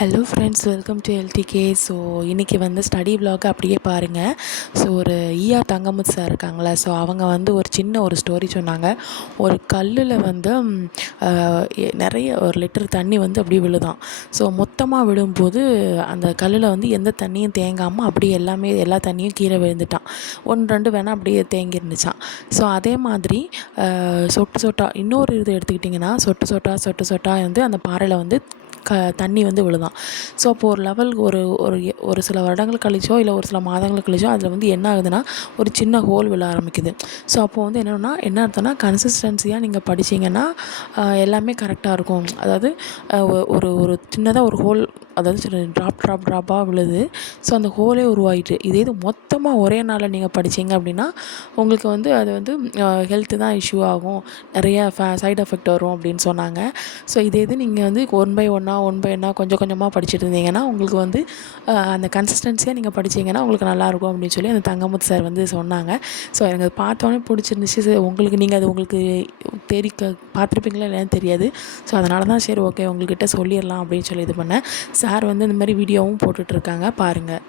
Hello friends, welcome to LDK. So இன்றைக்கி வந்து study vlog அப்படியே பாருங்கள். ஸோ ஒரு தங்கமுத்து சார் இருக்காங்களே, ஸோ அவங்க வந்து ஒரு சின்ன ஒரு ஸ்டோரி சொன்னாங்க. ஒரு கல்லில் வந்து நிறைய ஒரு லிட்டர் தண்ணி வந்து அப்படியே விழுதான். ஸோ மொத்தமாக விழும்போது அந்த கல்லில் வந்து எந்த தண்ணியும் தேங்காமல் அப்படியே எல்லா தண்ணியும் கீழே விழுந்துட்டான். 1 2 வேணால் அப்படியே தேங்கி இருந்துச்சான். ஸோ அதே மாதிரி சொட்டு சொட்டா இன்னொரு இது எடுத்துக்கிட்டிங்கன்னா, சொட்டு சொட்டா வந்து அந்த பாறையில் வந்து தண்ணி வந்து விழுதான். ஸோ அப்போது ஒரு லெவல் ஒரு ஒரு ஒரு சில வருடங்கள் கழிச்சோ இல்லை ஒரு சில மாதங்கள் கழிச்சோ அதில் வந்து என்ன ஆகுதுன்னா, ஒரு சின்ன ஹோல் விழ ஆரம்பிக்குது. ஸோ அப்போது வந்து என்ன அர்த்தம்னா, கன்சிஸ்டன்சியாக நீங்கள் படிச்சிங்கன்னா எல்லாமே கரெக்டாக இருக்கும். அதாவது ஒரு ஒரு சின்னதாக ஒரு ஹோல், அதாவது சில ட்ராப்பாக விழுது. ஸோ அந்த ஹோலே உருவாகிட்டு, இது மொத்தமாக ஒரே நாளில் நீங்கள் படிச்சிங்க அப்படின்னா உங்களுக்கு வந்து அது வந்து ஹெல்த்து தான் இஷ்யூ ஆகும், நிறைய சைட் எஃபெக்ட் வரும் அப்படின்னு சொன்னாங்க. ஸோ இது நீங்கள் வந்து ஒன் பை ஒன்னாக கொஞ்சம் கொஞ்சமாக படிச்சுட்டு இருந்தீங்கன்னா உங்களுக்கு வந்து அந்த கன்சிஸ்டன்சியாக நீங்கள் படிச்சிங்கன்னா உங்களுக்கு நல்லாயிருக்கும் அப்படின்னு சொல்லி அந்த தங்கமுத்து சார் வந்து சொன்னாங்க. ஸோ எனக்கு அது பார்த்தோன்னே பிடிச்சிருந்துச்சு. நீங்கள் அது உங்களுக்கு பார்த்துருப்பீங்களா இல்லைன்னு தெரியாது. ஸோ அதனால தான் சரி ஓகே உங்கள்கிட்ட சொல்லிடலாம் அப்படின்னு சொல்லி இது பண்ணேன். சார் வந்து இந்த மாதிரி வீடியோவும் போட்டுட்ருக்காங்க, பாருங்கள்.